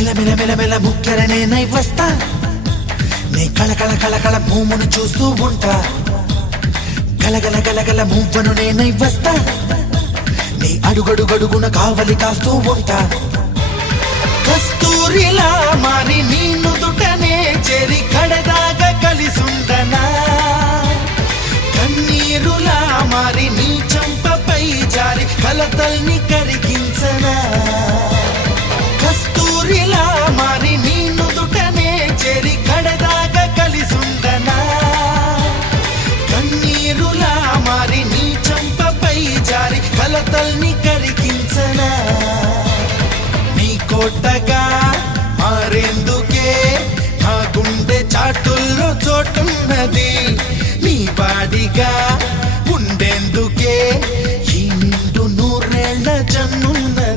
మెల ముక్కెరనే నై వస్తా నీ కళ భూమును చూస్తూ ఉంటా గలగల మువ్వను నేనై వస్తా నీ అడుగడుగడుగున కావలి కాస్తూ ఉంటా కస్తూరిలా మారి నీ నుదుటనే చేరి కడదాగా కలిసుండనా కన్నీరులా మారి నీ చంపపై జారి కలతల్ని కరిగించనా కస్తూరిలా మారి నీ నుదుటనే చేరి కడదాగా కలిసుండనా కన్నీరులా మారి నీ చంపపై జారి కలతల్ని కరిగించనా నీ కోటగా